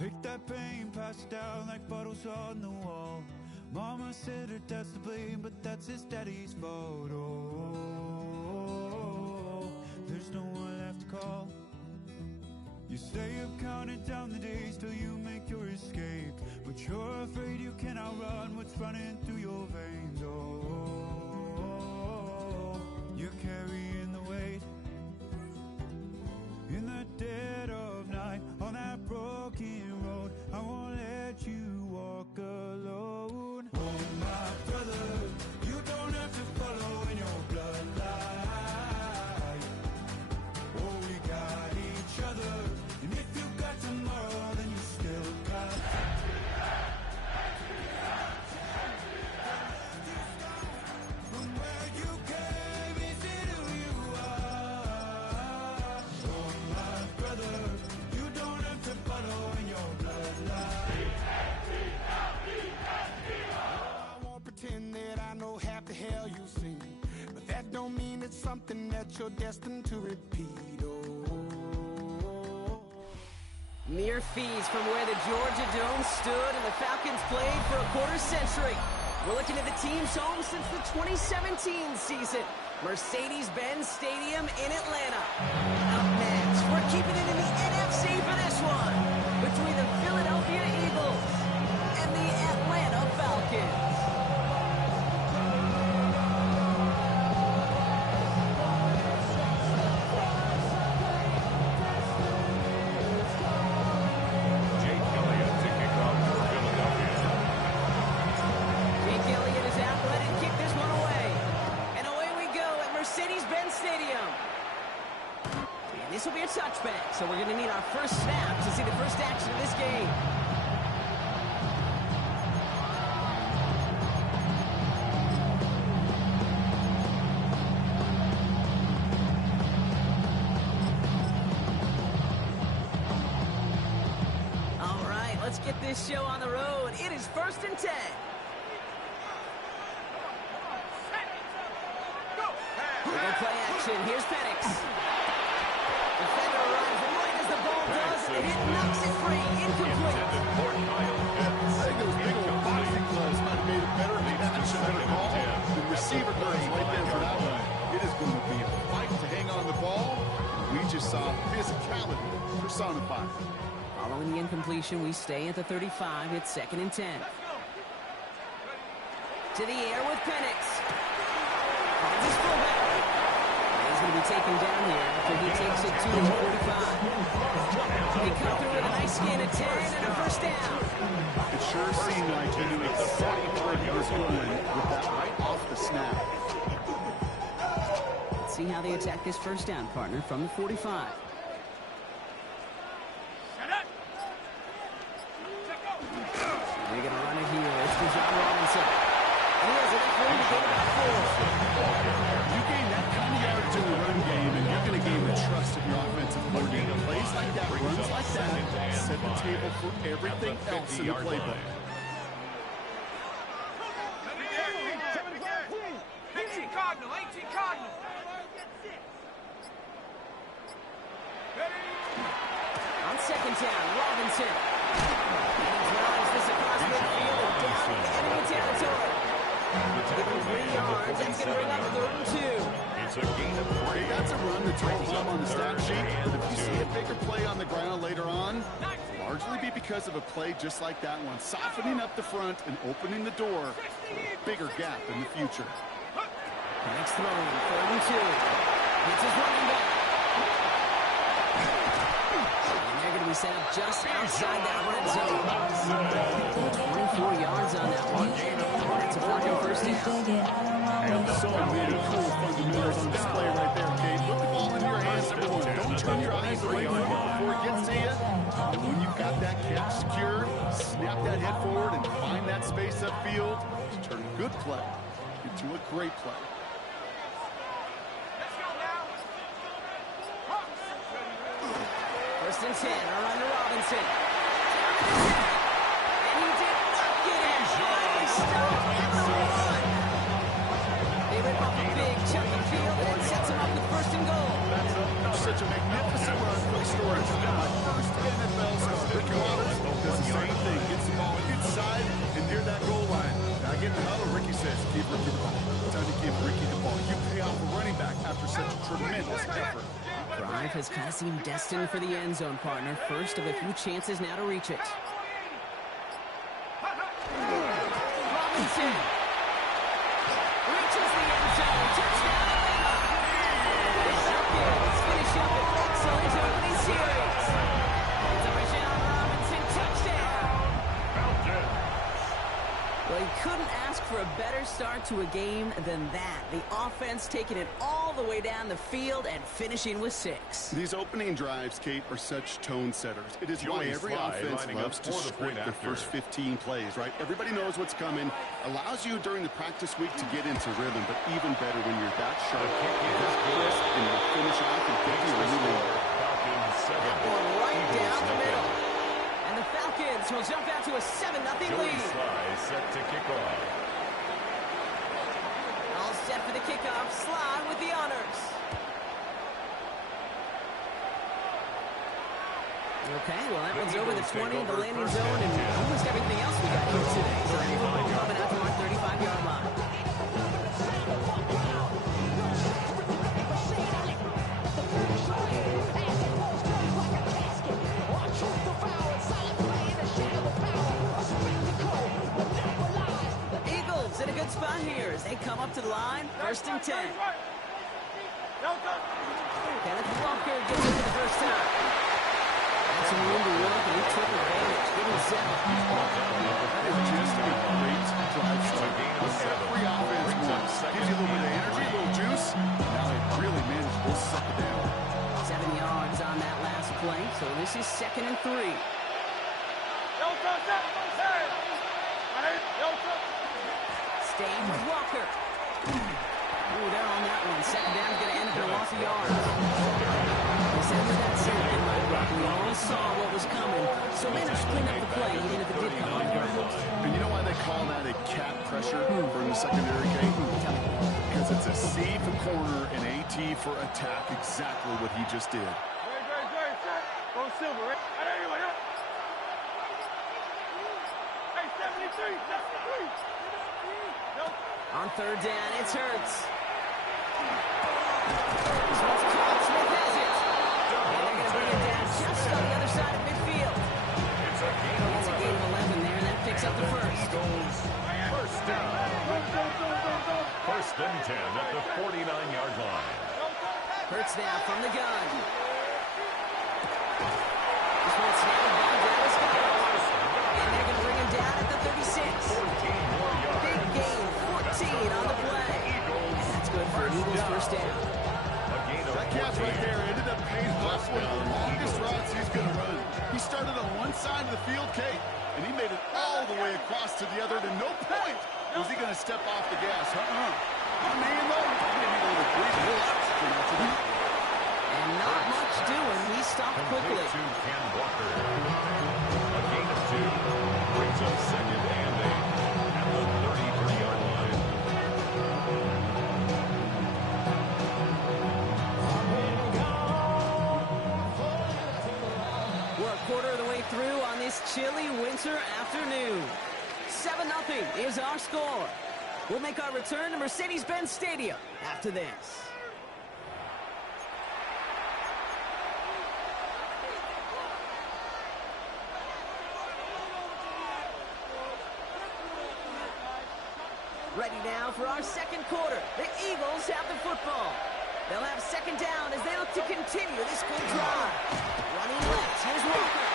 Take that pain, pass it down like bottles on the wall. Mama said her dad's to blame, but that's his daddy's fault. Oh, there's no one left to call. You stay up counting down the days till you make your escape, but you're afraid you cannot run what's running through your veins. Oh, you're carrying the weight in the dead of night on that broken road. I won't let you walk alone. Oh, my brother, you don't have to follow in your bloodline. Oh, we got each other, and if you got tomorrow, then you still got. From where you came, is it who you are? Oh, my brother, you don't have to follow in your bloodline. I won't pretend that I know half the hell you've seen, but that don't mean it's something that you're destined to repeat. Mere fees from where the Georgia Dome stood and the Falcons played for a quarter century. We're looking at the team's home since the 2017 season. Mercedes-Benz Stadium in Atlanta. Up next, we're keeping it in the NFC for this one, between the Philadelphia Eagles and the Atlanta Falcons. This will be a touchback, so we're going to need our first snap to see the first action of this game. All right, let's get this show on the road. It is 1st and 10. We're going to play action. Here's Penix. Defender runs right as the ball does, and it knocks it free. Incomplete. I think those big old boxing gloves might have made it better catch and better call. The receiver goes right there for that one. It is going to be a fight to hang on the ball. We just saw physicality personified. Following the incompletion, we stay at the 35. It's 2nd and 10. To the air with Penix. Finds his fullback. He's going to be taken down here after he takes it to the 45. They come through with a nice gain of 10 and a first down. It sure seemed like he knew exactly where he was going with that right off the snap. Let's see how they attack this first down, partner, from the 45. They're going to run it here. It's for John Robinson. And he has enough room to get about 4. You gain that kind of yardage in the run game, and you're going to gain the trust of your offensive coordinator. Plays like that, runs like that, set the table for everything else in the playbook. 18 Cardinal, 18 Cardinal. On 2nd down, Robinson. And he drives this across midfield and down into enemy territory. Give him 3 yards. That's going to bring up 3rd and 2. It's a gain of 3. That's a run that's right home on the stat sheet. But if you see a bigger play on the ground later on, largely be because of a play just like that one, softening up the front and opening the door for a bigger gap in the future. Next throw, 3rd and 2. Hits his running back. And they're going to be set up just outside that red zone. 24 yards on that one. It's a working first down. So many cool fundamentals on display right there, Kate. Put the ball in your hands, number one. Don't turn your eyes away from it before it gets to you. And when you've got that catch secured, snap that head forward and find that space upfield to turn a good play into a great play. First and 10, around to Robinson. And he did not get it. He stopped on the run. They rip off a big chunk of field and it sets him up with 1st and goal. That's such a magnificent run for the Stories. My first NFL start. Rick Wallace, drive has kind of seemed destined for the end zone, partner. First of a few chances now to reach it. Robinson reaches the end zone. Touchdown, Atlanta. The Falcons finish up an excellent opening series. Touchdown, Robinson, touchdown. Well, he couldn't ask for a better start to a game than that. The offense taking it all the way down the field and finishing with 6. These opening drives, Kate, are such tone setters. It is why every offense loves to script their first 15 plays, right? Everybody knows what's coming. Allows you during the practice week to get into rhythm, but even better when you're that sharp, that crisp, and you finish off and get you a lead. One right down the middle. And the Falcons will jump out to a 7-0 lead. Set to kick off. All set for the kickoff. Sly with the honors. Okay, well, that one's over the 20, the landing zone, and almost everything else we got here today. So football coming out to our 35-yard line. Eagles in a good spot here as they come up to the line. 1st and 10. Kenneth Walker gets it for the first time. That's some room to work, and he took advantage. Give him 7. That is just a great drive start. Every offense wants. Gives you a little bit of energy, a little juice. Now they really managed to suck it down. 7 yards on that last play, so this is 2nd and 3. Staying with Walker. Ooh, they're on that one. 2nd down is going to end up in a loss of yards. After that second, we all saw what was coming, so managed to clean up the play even if it did come on the ground. And you know why they call that a cat pressure from the secondary, Kate? Because it's a C for corner and AT for attack, exactly what he just did. Go Silver, right? Hey, 73, 73. On 3rd down, it's Hurts. This one's caught. Smith has it. And they're going to bring it down just on the other side of midfield. It's a gain of 11 there, and that picks up the first. First down. 1st and 10 at the 49-yard line. Hurts now from the gun. This one snapped by Dallas Goedert. And they're going to bring him down at the 36. 14 more yards. Big gain, 14 on the play. And that's good for an Eagles first down. That catch right there ended up paying off one of the longest routes he's going to run. He started on one side of the field, Kate, and he made it all the way across to the other. To no point was he going to step off the gas. My man, though, maybe a little breathe, a little oxygen after that. And not much doing. He stopped quickly. To Ken Walker. A gain of 2 brings up 2nd and 8 at the 33-yard line. We're a quarter of the way through on this chilly winter afternoon. 7-0 is our score. We'll make our return to Mercedes-Benz Stadium after this. Ready now for our 2nd quarter. The Eagles have the football. They'll have 2nd down as they look to continue this good drive. Running left, here's Walker.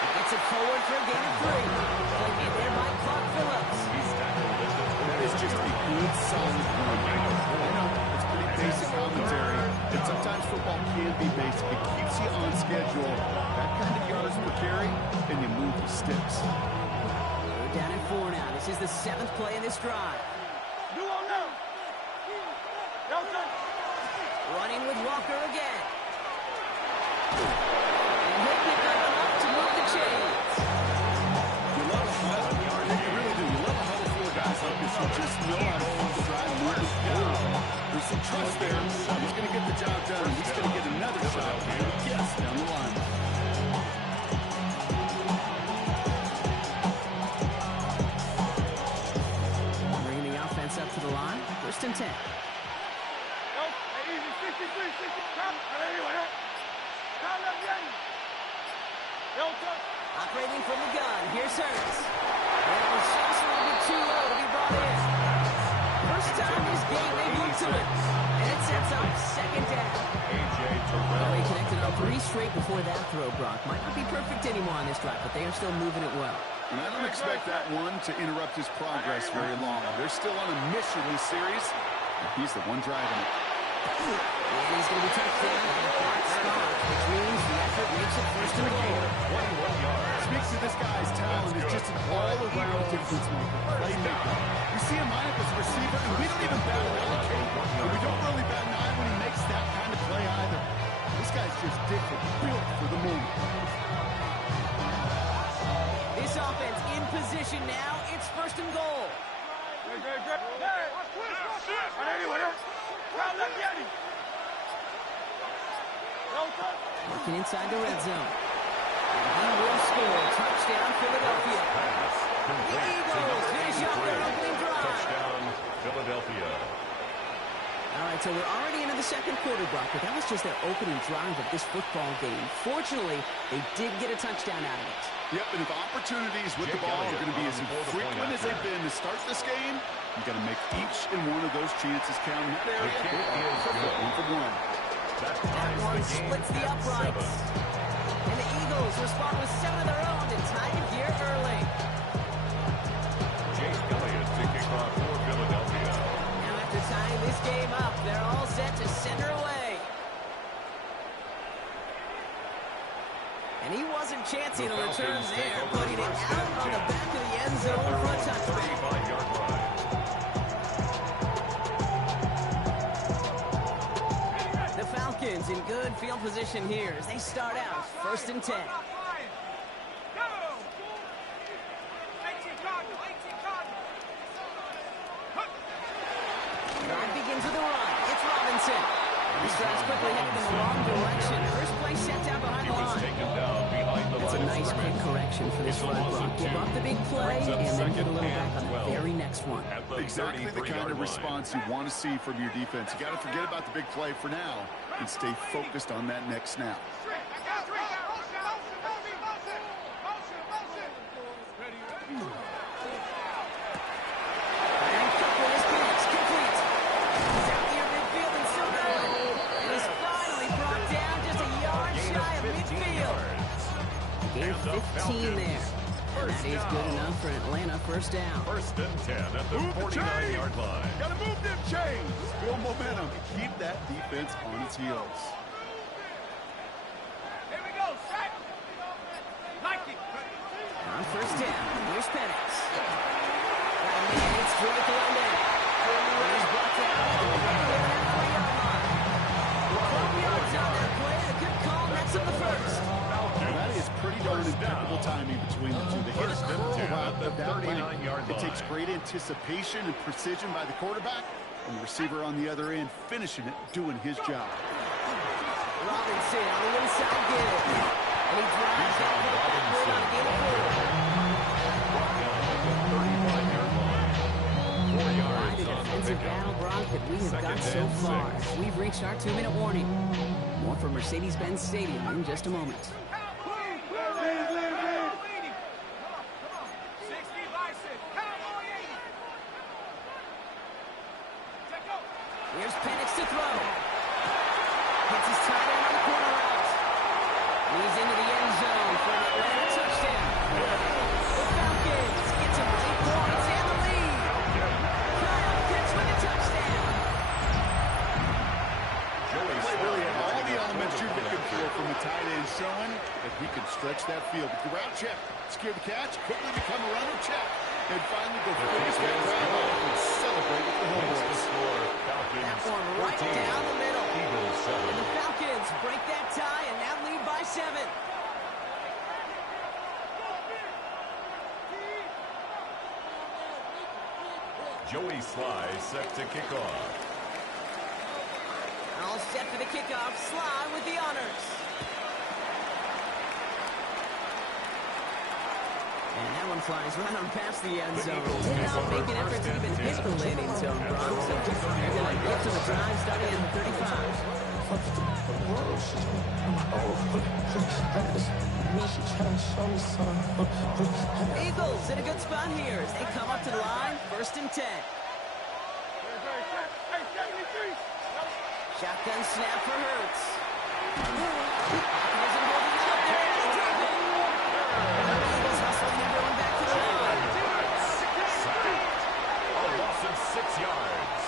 He gets it forward for a gain of 3. Play made there by Clark Phillips. That is just a good, solid run. I know it's pretty basic commentary, and sometimes football can be basic. It keeps you on schedule. That kind of yards per carry, and you move the sticks. We're down at 4 now. This is the 7th play in this drive. Running with Walker again. And he'll pick up enough to move the chains. You love a huddle. You really do. You love a huddle full of guys like this who just know how to run the drive, move the forward. There's some trust there. He's going to get the job done. He's going to get another shot. Yes, down the line. Bringing the offense up to the line. 1st and 10. to it. And it sets up second down. Well, they connected on 3 straight before that throw, Brock. Might not be perfect anymore on this drive, but they are still moving it well. And I don't expect that one to interrupt his progress very long. They're still on a mission this series, and he's the one driving it. And he's going to be touched down at that spot, which means the effort makes it first and goal. 21 yards. Speaks to this guy's talent is just an all-around difference maker, playmaker. We see him line up as a receiver, and we don't even bat an eye. And we don't really bat an eye when he makes that kind of play either. This guy's just different, built for the moment. This offense in position now. It's first and goal. Working inside the red zone. And he will score. Touchdown, Philadelphia. The Eagles finish up their opening drive. Touchdown, Philadelphia. All right, so we're already into the second quarter, Brock, but that was just their opening drive of this football game. Fortunately, they did get a touchdown out of it. Yep, and if opportunities with the ball are going to be as frequent as they've been to start this game, you've got to make each and one of those chances count in that area. One for one. That one splits the uprights. And the Eagles respond with 7 of their own to tie it here early. Jake Elliott to kick off for Philadelphia. Now after tying this game up, they're all set to send her away. And he wasn't chancing a return there, putting it out on the back of the end zone for a touchback. 35-yard line. The Falcons in good field position here as they start out first and 10. Drive begins with a run. It's Robinson. This drive's quickly headed in the wrong direction. First play set down behind the line. Taken down behind the That's a line of nice quick scrimmage. correction for this It's a run loss block. of Give 2. up the big play Brings up and then second get a little and back on the 12. very next one. At the Exactly the kind 33-yard of line. response you want to see from your defense. You got to forget about the big play for now and stay focused on that next snap. And Cook with his kicks, complete. He's out near midfield and still going. And he's finally brought down just a yard shy of midfield. Gain 15 there. And that is good enough for Atlanta first down. First and 10 at the 49-yard line. Got to move them chains. Build momentum. Keep that defense on its heels. On first down, here's Penix. Got a man, it's through at the end there. And he's brought down at the 3-yard line. 12 yards on that play. A good call, next up the first. Well, that is pretty darn impeccable timing between the two. They hit a First and curl 10 out at the of that lane. 39-yard It takes line. great anticipation and precision by the quarterback, and the receiver on the other end finishing it, doing his job. Robinson on the inside give. And he drives that ball backward on a gain of 4. 4 yards Quite a on the defensive pickup. battle, Brock, that we have got so Second and far. 6. We've reached our 2-minute warning. More from Mercedes-Benz Stadium in just a moment. Here's Penix to throw. Hits his tight end on the corner route. He's into the end zone for an Atlanta touchdown. The Falcons get some late points and the lead. Kyle Pitts with a touchdown. Joey Really had all the Slade elements you're looking for from a tight end, showing that he can stretch that field. With the route check, secure the catch, quickly become a runner check, and finally go finish that drive off and celebrate with the homeboys. That one right down the middle. Eagles 7. And the Falcons break that tie and now lead by 7. Joey Sly set to kick off. All set for the kickoff. Sly with the honors. And that one flies right on past the end zone. Did not make an effort to even hit the landing zone, Bronx. So they're going to get to the drive starting at the 35. Eagles in a good spot here as they come up to the line, first and 10. Shotgun snap for Hurts. Doesn't hold it up there, and they drop it. Eagles hustling everyone back to the line. A loss of 6 yards.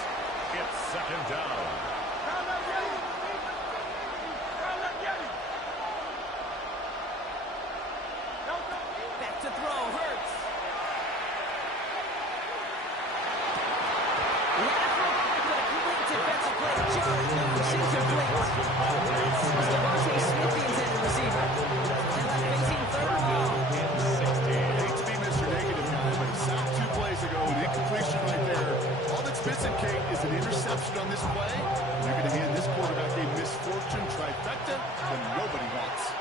It's second down. Back to throw, Hurts. Defensive play, John Lewis incomplete. Devontae Smith, the intended receiver. And left facing third and long. 16. Hate to be Mr. Negative guy, but he sacked 2 plays ago, an incompletion right there. All that's missing, Kate, is an interception on this play. And you're going to hand this quarterback a misfortune trifecta that nobody wants.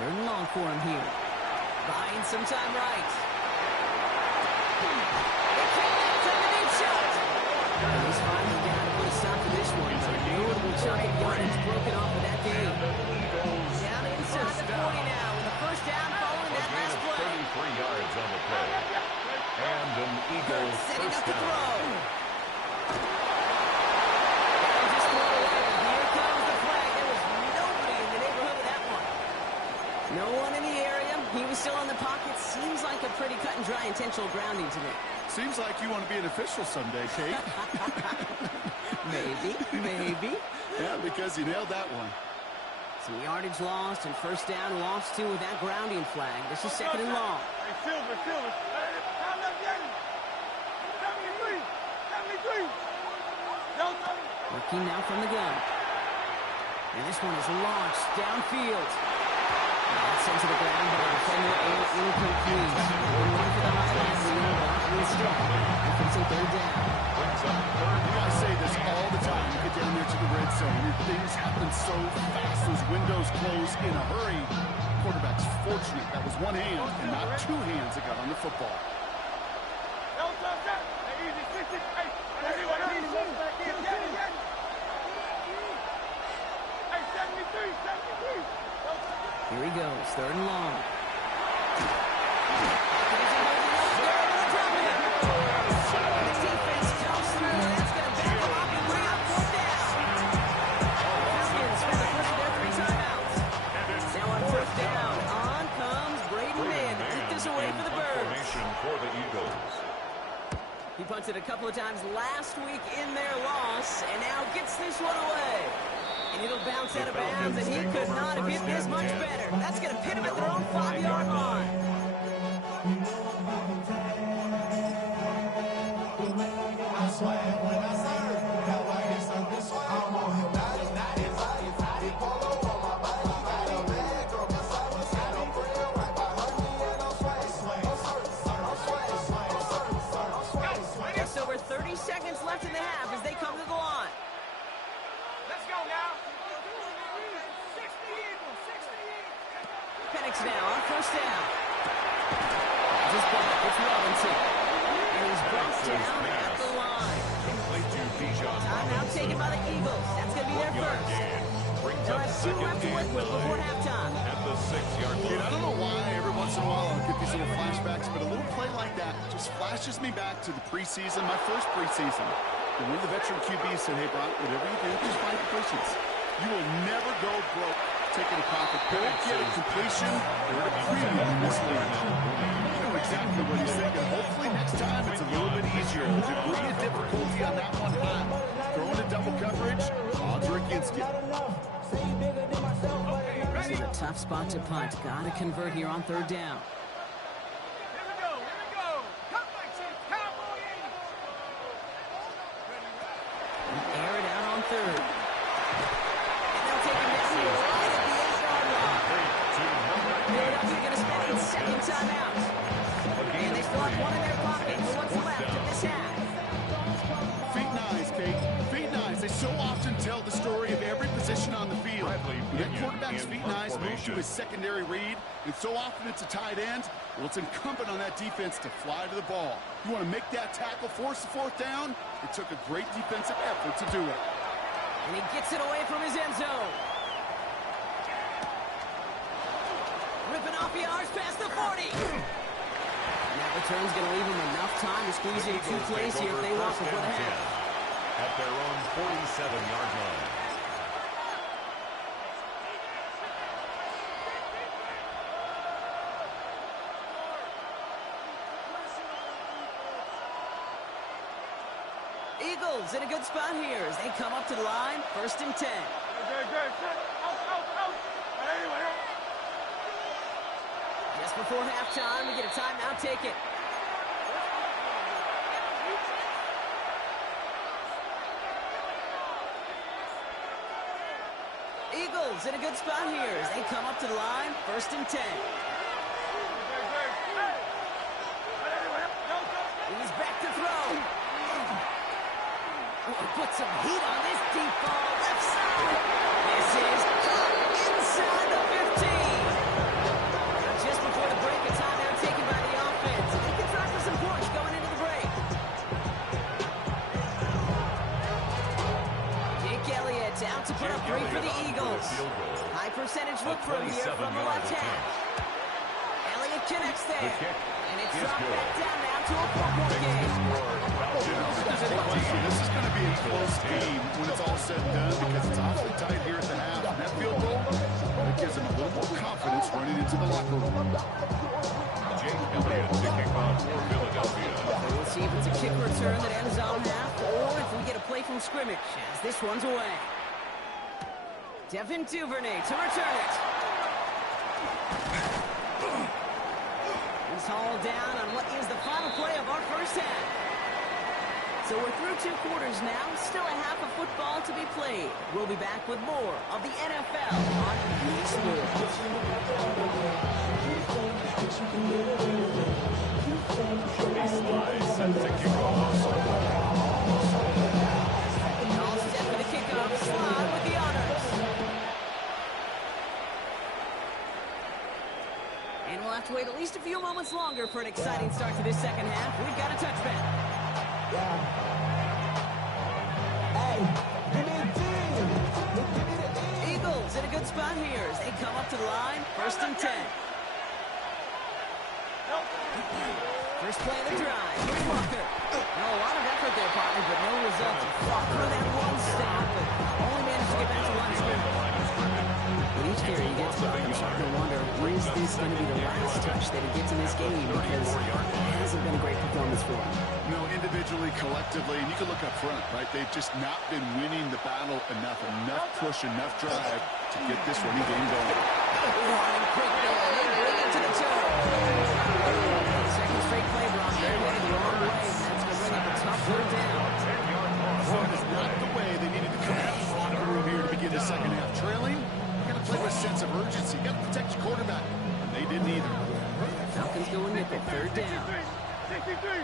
Third and long for him here. Buying some time right. They can't get to the deep shot. And he's finally down to put a stop to this one. But a notable chunk of yardage broken off of that game. Down inside the 40 now with the first down following that last play. 33 yards on the play. And an Eagles setting up first to down. throw. And just throw away. Here comes the flag. There was nobody in the neighborhood of that one. No one in the area. He was still in the pocket. Seems like a pretty cut and dry intentional grounding to me. Seems like you want to be an official someday, Kate. Maybe. Yeah, because you nailed that one. Some yardage lost and first down lost too with that grounding flag. This is second and long. Working now from the gun. And this one is launched downfield. That's sent to the ground by the defender and incomplete. One for the highlights. Instead, it's a third down. You know, I say this all the time. You get down there to the red zone. Your things happen so fast. Those windows close in a hurry. Quarterback's fortunate. That was one hand and not 2 hands that got on the football. Here he goes, third and long. The defense comes through, and that's going to back him up and bring up fourth down. Falcons spend the first of their 3 timeouts. Now on first down, on comes Braden Mann to kick this away for the Birds. For the Eagles. He punted a couple of times last week in their loss, and now gets this one away. And it'll bounce out of bounds, and he could not have hit this much better. That's going to pin him at their own 5-yard line. Just over 30 seconds left in the half as they come to the line. Let's go now. Penix now on first down. Just back, it's Robinson. And he's brought down at the line. Timeout taken by the Eagles. That's going to be their first. They'll have 2 left to work with before halftime. At the 6-yard line. Dude, I don't know why every once in a while I'll get these little flashbacks, but a little play like that just flashes me back to the preseason, my first preseason. And one of the veteran QBs said, hey, Brock, whatever you do, just find completions. You will never go broke taking a profit. Don't get a completion or a premium in this league. You know exactly what he's thinking. Hopefully next time it's a little bit easier. The degree of difficulty on that one high. Throwing a double coverage, odds are against you. This is a tough spot to punt. Got to convert here on third down. Air it out on third. And they'll take him down here right at the 8-yard line. Philadelphia going to spend its second timeout. And they still have one in their pocket for what's left of this half. Feet nice, Kate. Feet nice. They so often tell the story of every position on the field. That quarterback's feet nice moves to his secondary read, and so often it's a tight end. Well, it's incumbent on that defense to fly to the ball. You want to make that tackle, force the fourth down? It took a great defensive effort to do it. And he gets it away from his end zone. Slipping off yards past the 40. And that return's going to leave them enough time to squeeze in 2 plays here if they want before the half. At their own 47-yard line. Eagles in a good spot here as they come up to the line, 1st and 10. Just before halftime, we get a timeout taken. Eagles in a good spot here as they come up to the line, 1st and 10. He's back to throw. Oh, put some heat on this deep ball, left side. This is caught inside the 15. Now just before the break, a timeout taken by the offense. They can try for some points going into the break. Jake Elliott out to put up 3 for the Eagles. High percentage look from here from the left half. Elliott connects there. And it's dropped back down now to a 4-point game. This is going to be a close game when it's all said and done because it's awfully tight here at the half. And that field goal, it gives them a little more confidence running into the locker room. Jake Elliott to kick off for Philadelphia. We'll see if it's a kick return that ends on half or if we get a play from scrimmage as this one's away. Devin Duvernay to return it. He's hauled down on what is the final play of our first half. So we're through 2 quarters now, still a half of football to be played. We'll be back with more of the NFL on EA Sports. Set to kick off. All set for the kickoff. Slide with the honors. And we'll have to wait at least a few moments longer for an exciting start to this second half. We've got a touchback. Eagles in a good spot here as they come up to the line, 1st and 10. First play of the drive. Here's Walker. A lot of effort there, partner, but no results. Fought through that one stop, but only managed to get back to line of scrimmage. With each carry he gets by, I'm starting to wonder, is this going to be the last touch that he gets in this game? Because it hasn't been a great performance for him. No, individually, collectively, and you can look up front, right? They've just not been winning the battle enough push, enough drive to get this running game going. Running quick there, they bring it to the toe. Second straight play, Brock. They're headed the wrong way, and that's going to bring up a tough 3rd down. That is not the way they needed to come out of the locker room here to begin the second half. Trailing, you got to play with a sense of urgency. You got to protect your quarterback. And they didn't either. Falcons going nickel, 3rd down. 63.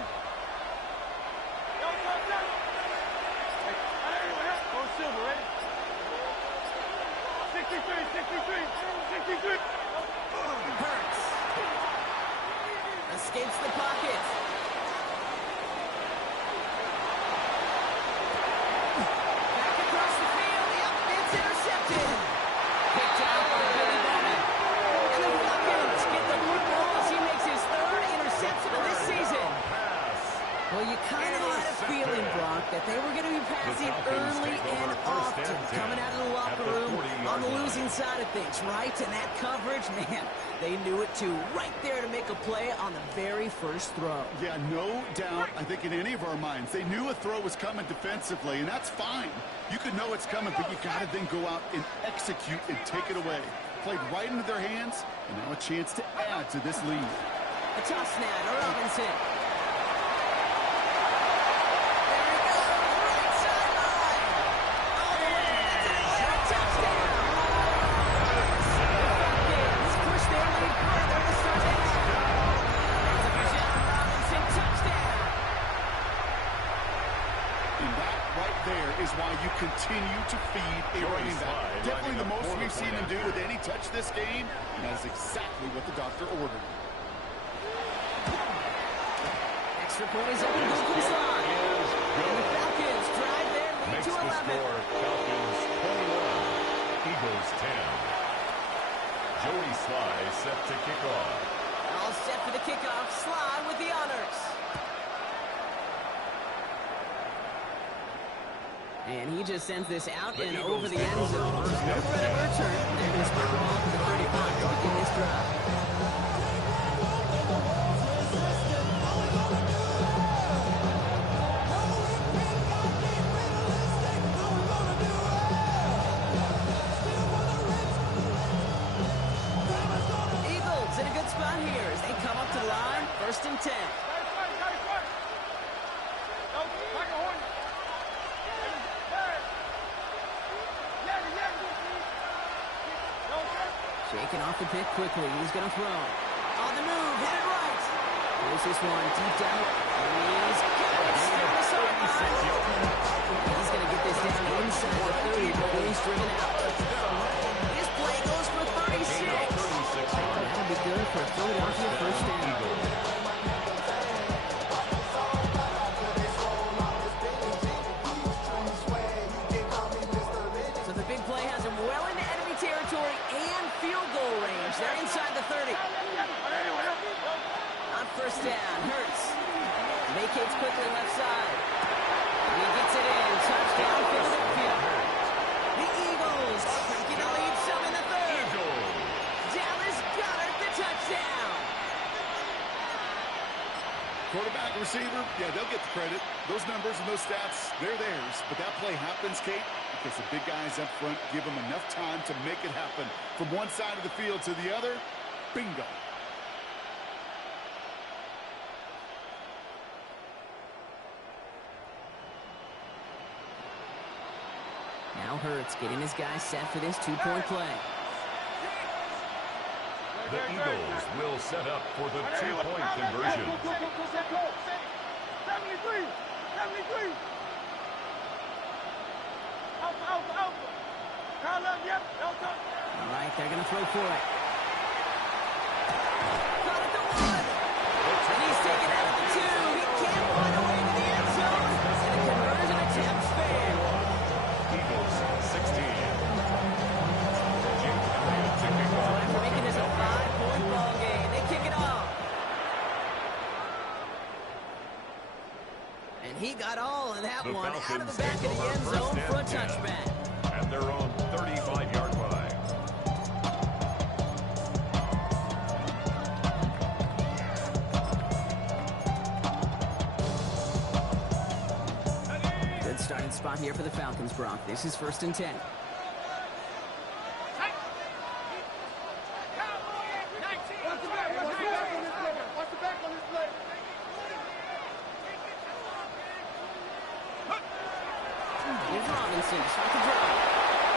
Silver, ready? 63. Hurts. Escapes the pocket. Back across the field. Yep, it's intercepted. Picked out by Billy Bowman. And the Falcons get the football as he makes his 3rd interception of this season. Well, you kind of had a feeling, Brock, that they were going to be passing early and often, coming out of the locker room on the losing side of things, right? And that coverage, man, they knew it too. Right there to make a play on the very first throw. Yeah, no doubt, I think in any of our minds, they knew a throw was coming defensively, and that's fine. You could know it's coming, but you got to then go out and execute and take it away. Played right into their hands, and now a chance to add to this lead. A toss snap to Robinson. Is why you continue to feed a running back. Definitely the most we've seen him do with any touch this game, and that is exactly what the doctor ordered. Extra point is open, Google slide. And the Falcons drive their lead to 11. Falcons 21, Eagles 10. Joey Sly set to kick off. All set for the kickoff. Sly with the honors. And he just sends this out and over the end zone. No threat of return. They're going to split the ball to the 35 to begin this drive. Eagles in a good spot here as they come up to the line. 1st and 10. Shaking off the pick quickly. He's going to throw. On the move. Hit it right. Here's this one. Deep down. He's got it. Still the sideline. He's going to get this down inside the 30 before he's driven out. This play goes for 36. That'll be good for a Philadelphia first down. So the big play has him well into enemy territory and field goal range. They're inside the 30. On 1st down, Hurts vacates quickly left side. And he gets it in. Touchdown, Philadelphia. The Eagles taking the lead some in the 3rd. Dallas Goedert the touchdown. Quarterback, receiver, yeah, they'll get the credit. Those numbers and those stats, they're theirs. But that play happens, Kate, because the big guys up front give them enough time to make it happen. From one side of the field to the other, bingo. Now Hurts getting his guys set for this two-point play. The Eagles will set up for the two-point conversion. 73. All right, they're going to throw for it. Caught at the 1. And he's taken out of the 2. He can't find a way to the end zone. And the conversion attempt's failed. Eagles 16. Jake Elliott to kick off. Time for making this a 5-point ball game. They kick it off. And he got all of that one out of the back of the end zone for a touchback. At their own 35-yard line. Good starting spot here for the Falcons, Brock. This is 1st and 10. Here's Robinson, shot to drop.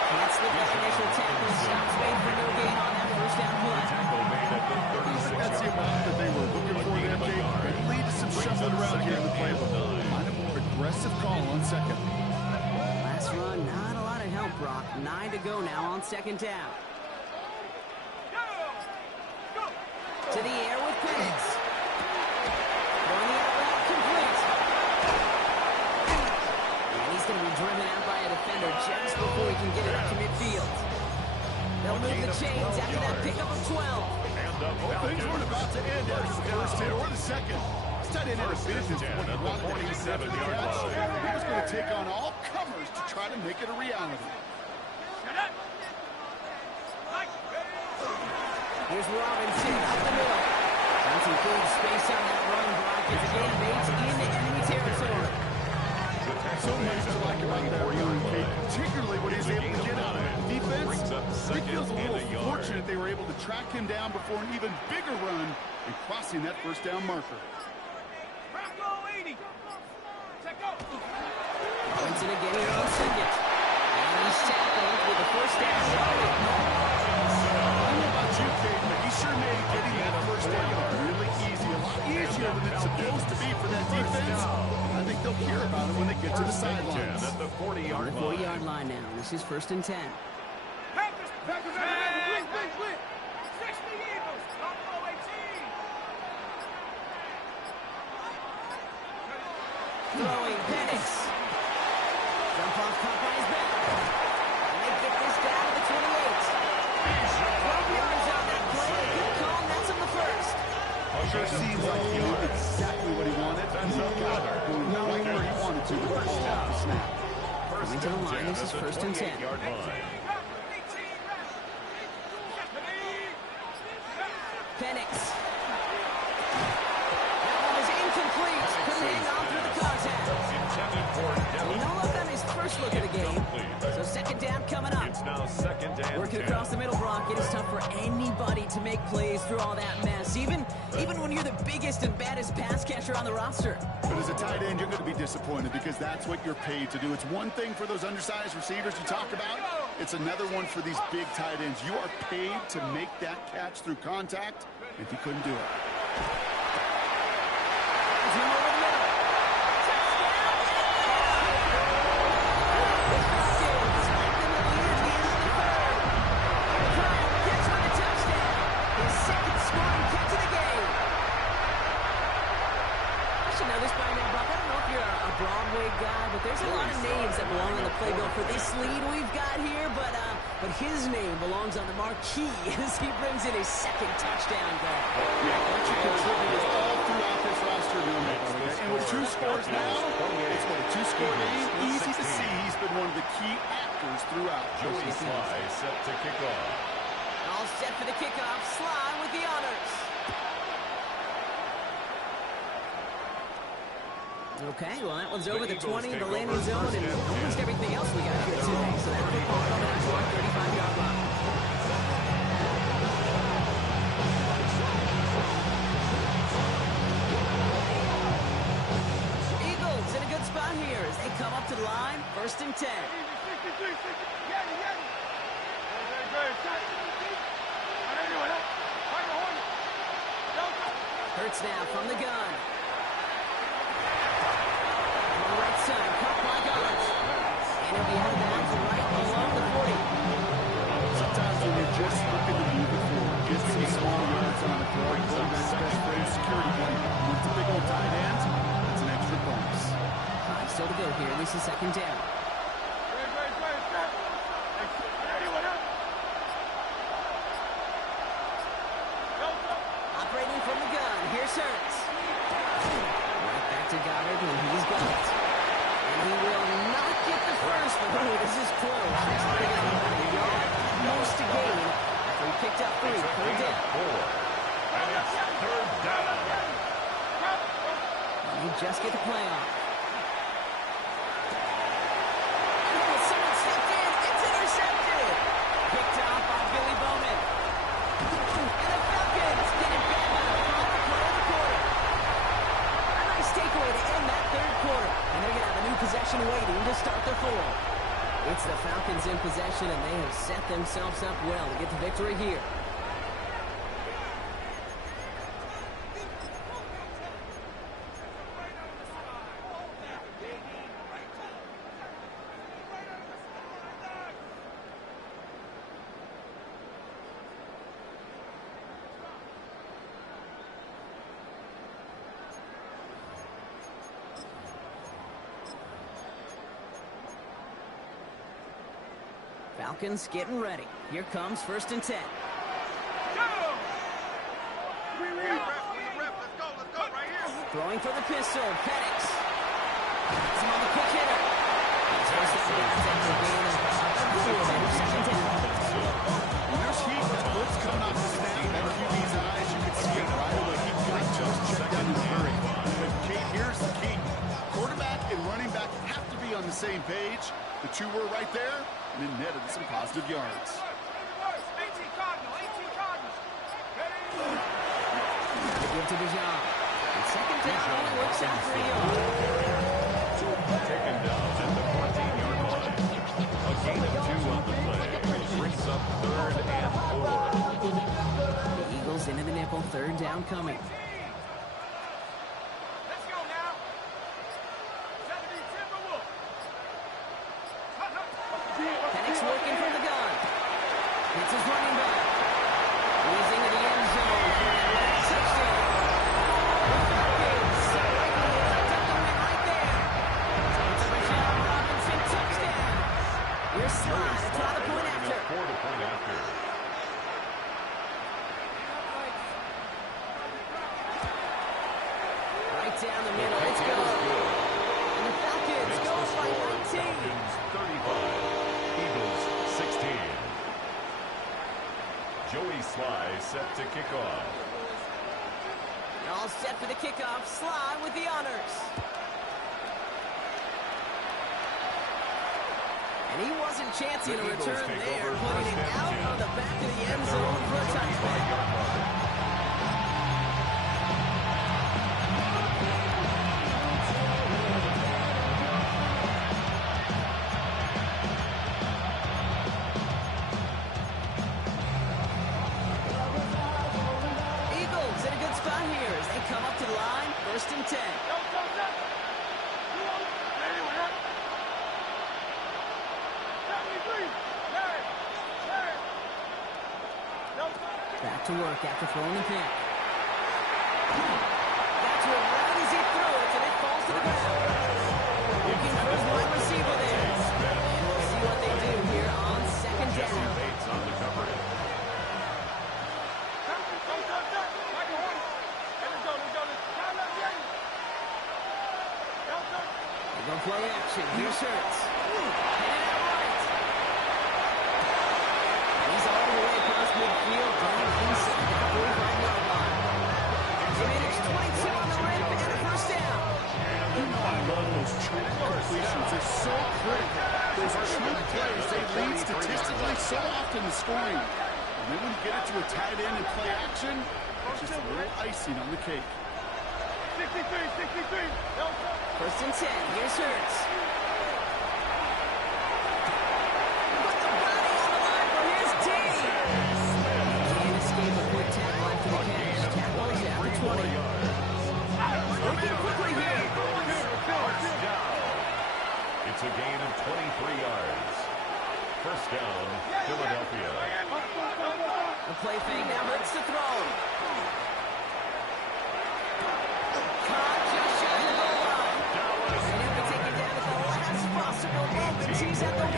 Can't slip that initial tackle. Stops made for no gain on that 1st down play. Tackle made at the 36-yard That's the amount that they were looking for there, Jake. It lead to some shuffling around here in the playbook. Find a more aggressive call on 2nd. Last run, not a lot of help, Brock. 9 to go now on 2nd down. To the air with Penix. Throwing the out route complete. And he's going to be driven out by a defender just before he can get it up to midfield. They'll move the chains after that pickup of 12. Things weren't about to end after the 1st hit or the 2nd. This tight end had a vision for what he wanted to do after the catch. He was going to take on all comers to try to make it a reality. Here's Robinson up the middle. Got some good space on that run, Brock. It's a game of 8 into enemy territory. So much to like about that run, Kate, particularly when he's able to get out of it. Defense, he feels a little fortunate they were able to track him down before an even bigger run and crossing that 1st down marker. Robinson again here on 2nd. And he's tackled with the 1st down. I don't know about you, Kate, but he sure made getting that 1st down really easy. A lot easier than it's supposed to be for that defense. I think they'll hear about it when they get to the sidelines. At the 40-yard On the 40-yard line now. This is 1st and 10. Throwing Penix. Jump off caught by his back. And they get this down to the 28. 12 yards on that play. Sure seems like he knew exactly what he wanted. And he got it going right where he wanted to with the ball off the snap. Coming to the line, this is 1st and 10. Penix. That one is incomplete. Couldn't hang on through the contact. No luck on his first look at the game. So 2nd down coming up. It's now 2nd and Working 10. across the middle, Brock. It is tough for anybody to make plays through all that mess, even when you're the biggest and baddest pass catcher on the roster. But as a tight end, you're going to be disappointed because that's what you're paid to do. It's one thing for those undersized receivers you talk about. It's another one for these big tight ends. You are paid to make that catch through contact. If you couldn't do it. There's a lot of names that belong on the playbill for this lead we've got here, but his name belongs on the marquee as he brings in his 2nd touchdown goal. Yeah, bunch of contributors all throughout this roster doing that. And with 2 scores now, it's what a 2-score game. Easy to see he's been one of the key actors throughout. Joey Sly set to kick off. All set for the kickoff. Sly with the honors. Okay, well, that one's over the 20, the landing zone, and almost everything else we got here today. So that football coming out to our 35-yard line. Eagles in a good spot here as they come up to the line, 1st and 10. Hurts now from the gun. Right side, caught by Goddard. And he'll be out of bounds right along the 40. Sometimes when you're just looking to move it forward, get some small yards on the throw, that's best friend security blanket. When it's a big old tight end, it's an extra bonus. Still to go here. This is 2nd down. Operating from the gun. Here's Hurts. Right back to Goddard, and he's got it. And he will not get the first, but this is close. He's putting it about a yard, most to gain. After he picked up 3, 3rd down. And it's 3rd down. And he just get the play off. And someone stepped in. It's intercepted. Picked off by Billy Bowman. And the Falcons get it back on the final play of the quarter. A nice takeaway to end that 3rd quarter. And they're going to have a new possession waiting to start the 4th. It's the Falcons in possession, and they have set themselves up well to get the victory here. Falcons getting ready. Here comes 1st and 10. Throwing for the pistol. Penix. It's him on the quick hitter. He's first down yards after a gain of 2nd down. When there's heat, that blitz coming off the snap, better view these eyes, you can see it right away. Keep getting just checked out in a hurry. But Kate, here's the key. Quarterback and running back have to be on the same page. The 2 were right there, and then netted some positive yards. 18 Cardinals. Give to Dijon. And 2nd down only works out for a yard. Taken down at the 14-yard line. A gain of 2 on the play. Brings up 3rd and 4. The Eagles into the nickel. 3rd down coming. Let's go now. 70 Timberwolves. Penix working from the gun. It's his running back. He's into the end zone for a touchdown. The Falcons celebrating the win right there. It's a Michelle Robinson touchdown. Your slide to try the point after. 4 to point after. Joey Sly set to kick off. All set for the kickoff. Sly with the honors. And he wasn't chancing a return there, putting it out on the back of the end zone for a touchdown. Eagles in a good spot here as they come up to the line, 1st and 10. Back to work after throwing the pick. Got to it right as he threw it, and it falls to the ground. Looking for his wide receiver there. And we'll see what they do here on 2nd Jesse down. Bates on the coverage. They go play action. Here's Hurts. Headed out right. He's all the way across midfield, down inside that 45-yard line. They manage 22 on the rip and a 1st down. I love those true completions. They're so critical. Those true plays, they lead statistically so often to scoring. And then when you get it to a tight end and play action, it's just a little icing on the cake. 63. 1st and 10. Here's Hurts. Put the body on the line for his team. Can't escape a quick tackle after the catch. Tackle is after 20. Looking quickly here. First down. It's a gain of 23 yards. 1st down, Philadelphia. The play fake now hurts to throw. Caught just shy of the goal line. They have to take it down at the last possible moment. He's at the 1.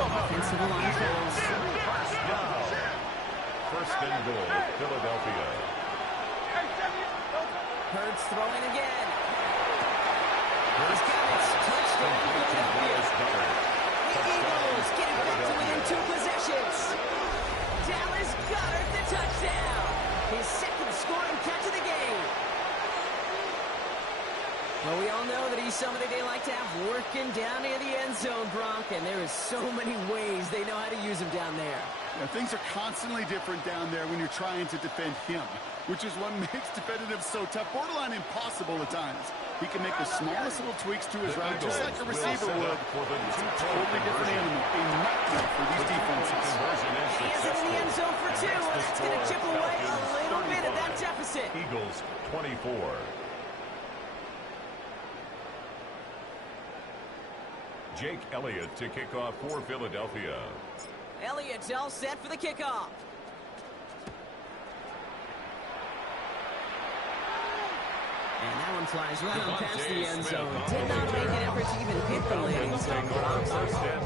Offensive line falls. First down. 1st and goal, Philadelphia. Hurts throwing again. He's got it. Touchdown, Philadelphia. The Eagles get it back to within 2 possessions. Dallas Goedert the touchdown. His 2nd scoring catch of the game. Well, we all know that he's somebody they like to have working down near the end zone, Bronk, and there is so many ways they know how to use him down there. Yeah, things are constantly different down there when you're trying to defend him, which is what makes defending him so tough, borderline impossible at times. He can make the smallest little tweaks to his route, just like a receiver would. It's a totally different animal, a nightmare for these defenses. He is in the end zone for 2, and that's going to chip away a little bit of that deficit. Eagles 24. Jake Elliott to kick off for Philadelphia. Elliott's all set for the kickoff. And that one flies right on past the end zone. Did not make an effort to even hit the landing zone.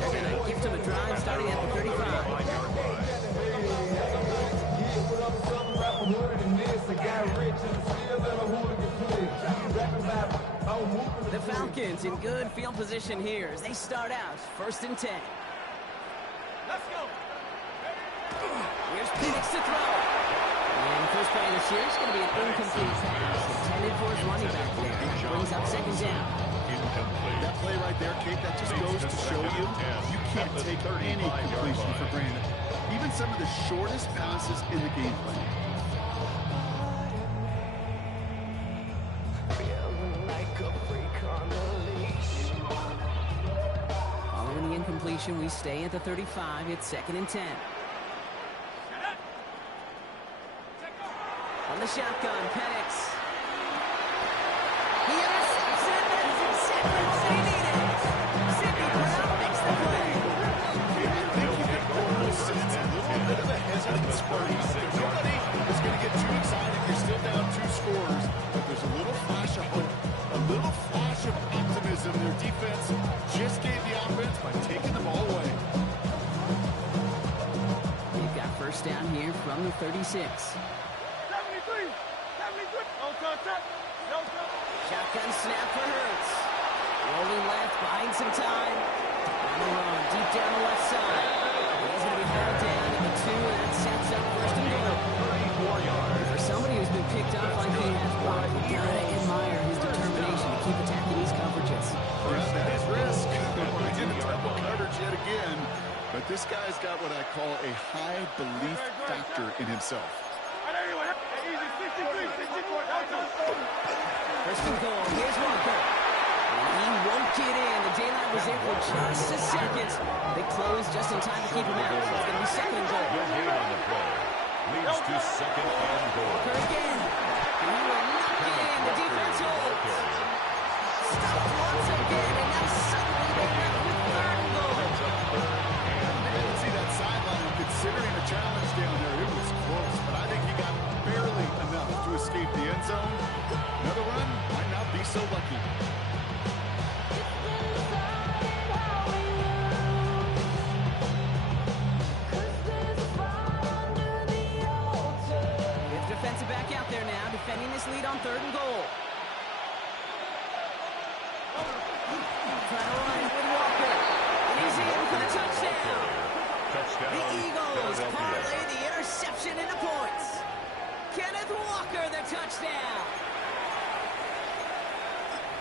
They're going to gift him a drive starting at the 35. The Falcons in good field position here as they start out 1st and 10. Let's go. Here's Penix to throw. And first play of this year is going to be an incomplete pass intended for his running back there. Brings up 2nd down. That play right there, Kate, that just goes to show you can't take any completion for granted. Even some of the shortest passes in the game plan. Following the incompletion, we stay at the 35. It's 2nd and 10. On the shotgun, Penix. He intercepts it. That is exactly what they needed. Sidney Brown makes the play. I think you can almost sense a little bit of a hesitant spurt. Nobody is going to get too excited. You're still down 2 scores, but there's a little flash of hope, a little flash of optimism. Their defense just gave the offense by taking the ball away. They've got 1st down here from the 36. Shotgun snap for Hurts. Rolling left, buying some time. On the run, deep down the left side. He's going to be hauled down again, but this guy's got what I call a high belief factor in himself. First and goal. Here's Walker. He won't get in. The daylight was in for just a second. They closed just in time to keep him out. So it's going to be second and goal. No gain on the play. Leads to second and goal. Walker again. He will not get in. The defense holds. Stopped once again, and now suddenly they're left with third and goal. I didn't see that sideline considering a challenge down there. It was close, but I think he got barely enough to escape the end zone. Another run might not be so lucky. With defensive back out there now, defending this lead on third and goal. Trying to run with Walker. And he's in for the touchdown. Touchdown. The Eagles Philadelphia. parlay the interception into points. Kenneth Walker, the touchdown.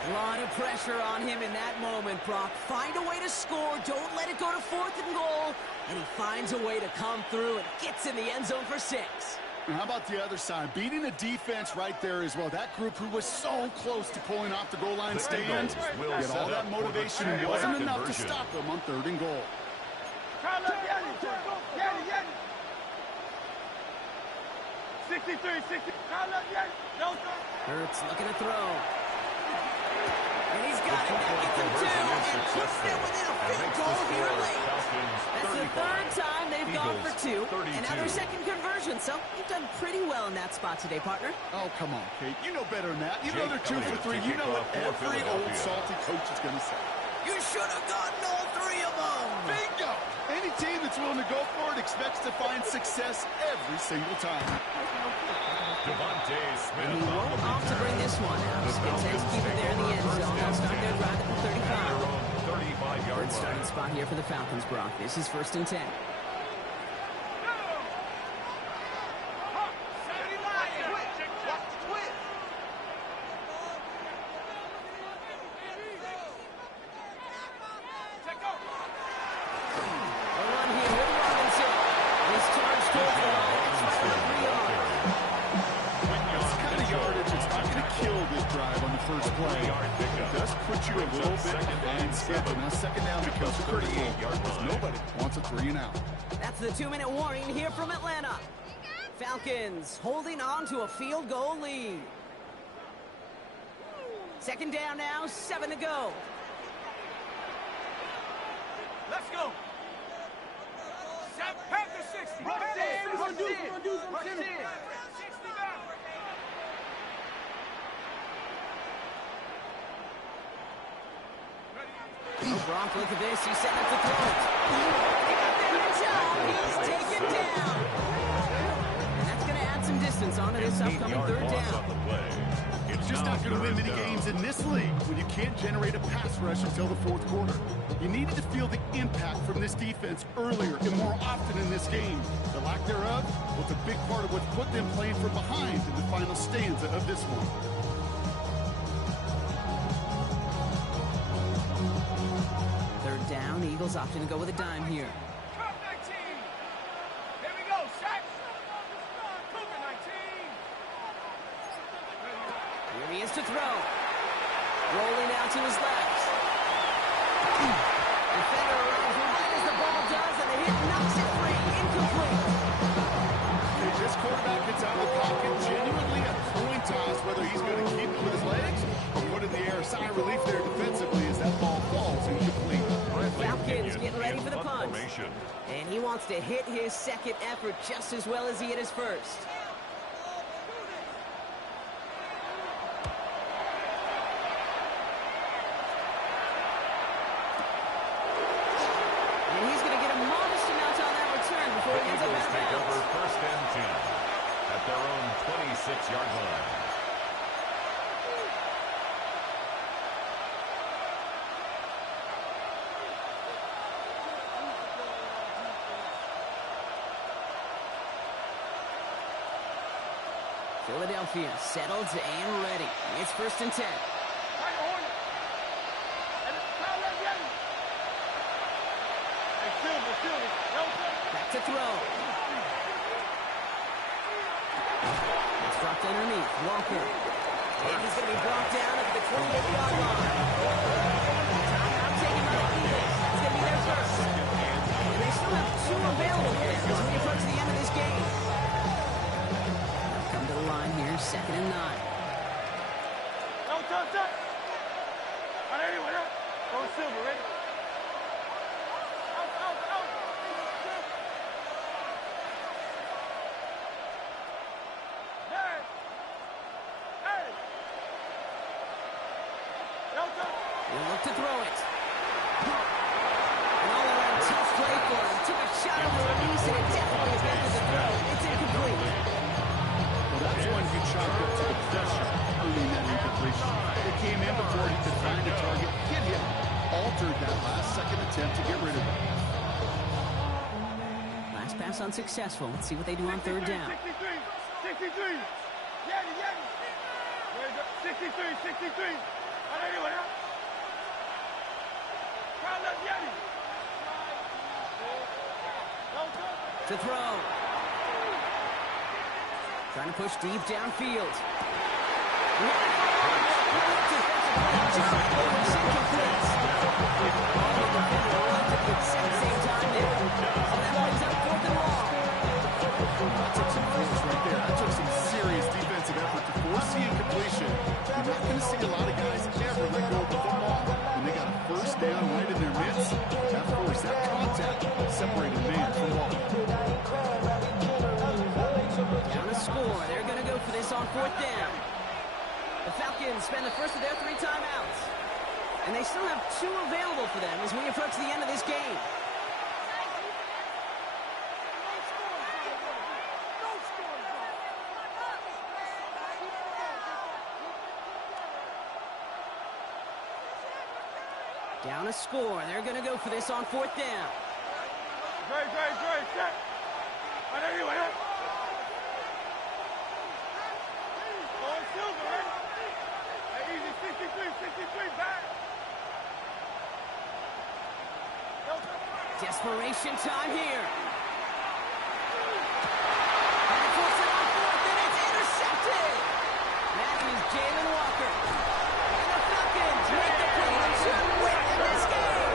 A lot of pressure on him in that moment, Brock. Find a way to score. Don't let it go to fourth and goal. And he finds a way to come through and gets in the end zone for 6. And how about the other side? Beating the defense right there as well. That group who was so close to pulling off the goal line stand. Yet all that motivation wasn't enough to stop them on third and goal. 63, 60. Hurts looking to throw. And he's got it. That gets him 2 and puts them within a field goal here late. That's the third time they've gone for 2. And now their second conversion. So you've done pretty well in that spot today, partner. Oh, come on, Kate. You know better than that. You know they're 2 for 3. You know what every old salty coach is going to say. You should have gotten all 3 of them. Bingo! Any team that's willing to go for it expects to find success every single time. Devontae Smith. And he won't opt to bring this one out. Skins keep it there in the end zone. They'll start their drive at the 35. 35-yard Good starting spot here for the Falcons, Brock. This is first and 10. That's the 2-minute warning here from Atlanta. Falcons holding on to a field goal lead. Second down now, 7 to go. Let's go. Panther 60. Rush in. Gronk, look at this. He's setting up the throw. He's taken down. And that's going to add some distance onto this upcoming third down. It's just not going to win many games in this league when you can't generate a pass rush until the fourth quarter. You needed to feel the impact from this defense earlier and more often in this game. The lack thereof was a big part of what put them playing from behind in the final stanza of this one. Third down, Eagles opting to go with a dime here. Cup 19. Here we go, Shaq. Cougar 19. Here he is to throw. Rolling out to his left. Defender arrives right as the ball does, and the hit knocks it free. Incomplete. This quarterback gets out of the pocket genuinely a coin toss, whether he's going to keep it with his legs or put it in the air. Sigh of relief there defensively as that ball falls incomplete. Falcons getting ready for the punt. And he wants to hit his second effort just as well as he hit his first. And he's going to get a modest amount on that return before he ends up out of Take over bounds. first and 10 at their own 26-yard line. Philadelphia settled and ready. It's first and 10. Back to throw. It's dropped underneath. Walker. And he's going to be brought down at the 28-yard line. Timeout taken by the Eagles. That's going to be their first. And they still have 2 available for them as we approach the end of this game. Come to the line here, 2nd and 9. Silver, ready? He'll look to throw it. An all-around tough play for him. Took a shot on the release, and it definitely affected the throw. It's incomplete. Well, that's one you chalk up to the pressure earning that incompletion. They came in before he could find the target, hit him, altered that last-second attempt to get rid of it. Last pass unsuccessful. Let's see what they do on 3rd down. 63. Yeti. 63. To throw. Trying to push deep downfield. That took some serious defensive effort to force the incompletion. You're not going to see a lot of guys ever let go of the football. When they got a first down right in their midst, that force, that contact, separated man from ball. Down to score. They're going to go for this on 4th down. The Falcons spend the first of their 3 timeouts. And they still have 2 available for them as we approach the end of this game. Down to score. They're going to go for this on 4th down. Dre, set. Anyway, Silver, right? Hey, easy, 63, back. Desperation time here. And he puts it on 4th, and it's intercepted. That is Jalen Walker. And the Falcons make the play to win this game.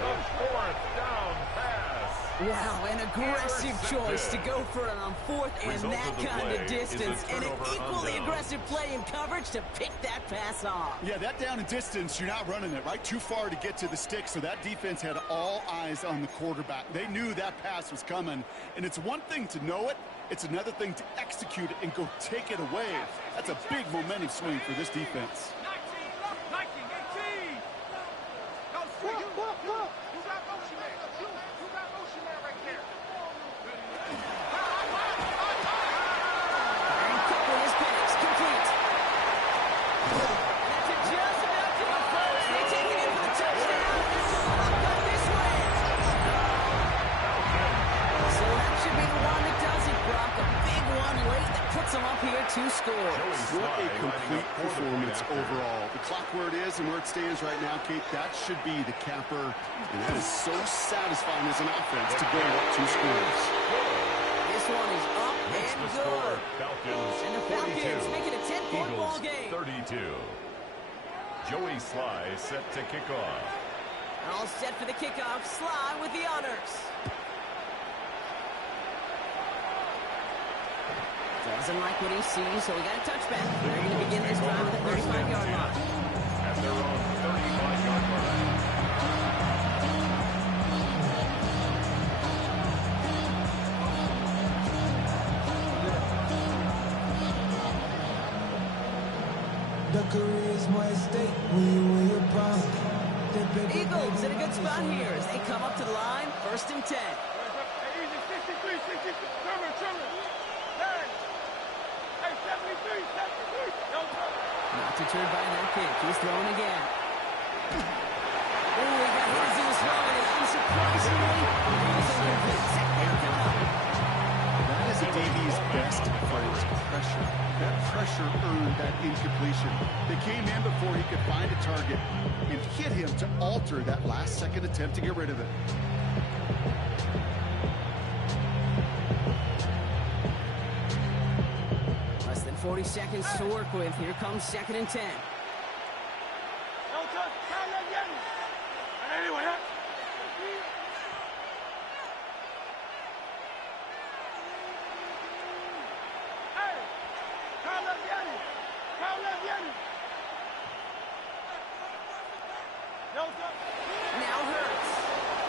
The 4th down pass. Wow, an aggressive choice to go for it on 4th and Result that of the kind play of distance. is a And an turnover equally on down. aggressive play in coverage to pick that pass off. Yeah, that down and distance, you're not running it, right? Too far to get to the stick, so that defense had all eyes on the quarterback. They knew that pass was coming, and it's one thing to know it, it's another thing to execute it and go take it away. That's a big momentum swing for this defense. 19, 18. No, you got motion man. You got motion man right there. Firing quick with his pass, complete. And that's just about to go first. They take it in for the touchdown. Got this one. So that should be the one that does it, Brock. A big one late that puts them up here to score. What a complete performance overall. The clock where it is and where it stands right now, Kate, that should be the capper. And that is so satisfying as an offense to go up 2 scores. This one is up Makes and the score good. Falcons And the Falcons 42. make it a 10-point ball Eagles game. 32. Joey Sly set to kick off. All set for the kickoff. Sly with the honors. Doesn't like what he sees, so we got a touchback. They're going to begin this drive at the 35-yard line. At their own 35-yard line. The career's more at stake when you win your prime. Eagles in a good spot here as they come up to the line. 1st and 10. Hey, easy, 63. Trimmer. Hey, 73. Not deterred by that pick. He's throwing again. Oh, he got hit as he was throwing it. Unsurprisingly, he's incomplete. Second down coming up. That is a DB's best phrase, pressure. That pressure earned that incompletion. They came in before he could find a target. and hit him to alter that last-second attempt to get rid of it. Less than 40 seconds to work with. Here comes 2nd and 10. Now Hurts.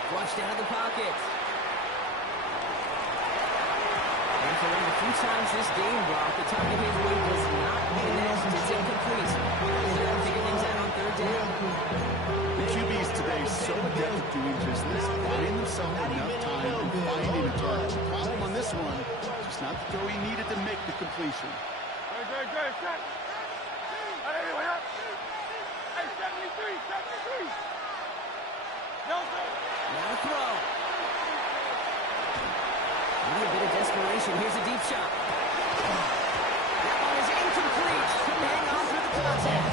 Flushed out of the pocket. And for one of the few times this game, Brock, the target his way was not finished. It's incomplete. They'll figure things out on 3rd down. The QBs today so adept at doing just this, buying themselves enough time and finding a target. The problem on this one, just not the throw he needed to make the completion. Now throw. Maybe a bit of desperation. Here's a deep shot. That one is incomplete. Couldn't hang on through the contact.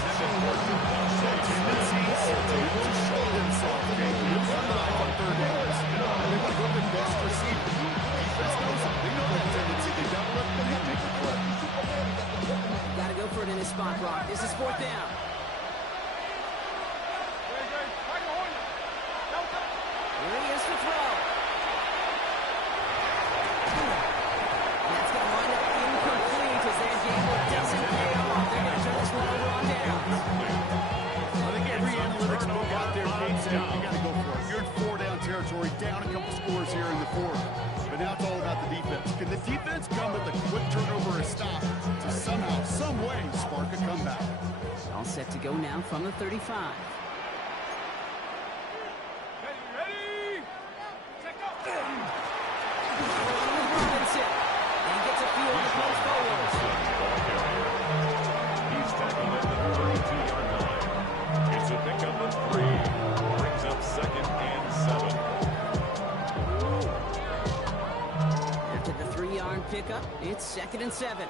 Tendencies to show themselves. Okay, you run live on 3rd downs, and they want to go to the best receiver. Defense knows it. They know that tendency. They double up and they make the play. Got to go for it in his spot, Brock. This is 4th down. Here he is to throw. And that's going to wind up incomplete as their gamble doesn't pay off. They're going to turn this one over on downs. I think every analytics book out there, Kate, said you got to go for it. You're in 4-down territory, down a couple scores here in the 4th. But now it's all about the defense. Can the defense come with a quick turnover or a stop to somehow, some way, spark a comeback? All set to go now from the 35. He's tackled at the 32-yard line. It's a pickup of 3. Brings up 2nd and 7. After the 3-yard pickup, it's 2nd and 7.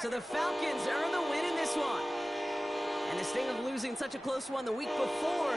So the Falcons earn the win in this one. And the sting of losing such a close one the week before